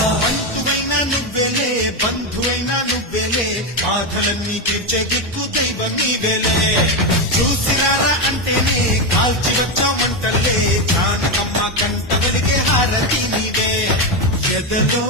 బంధువైనా నువ్వేలే బంధువైనా నువ్వేలే బాధలన్నీ తీర్చే దిక్కు దైవం నీవేలే చూసినారా అంటేనే కాల్చి వచ్చామంటలే జానకమ్మ కంట వెలిగే హారతి నీవే ఎదలో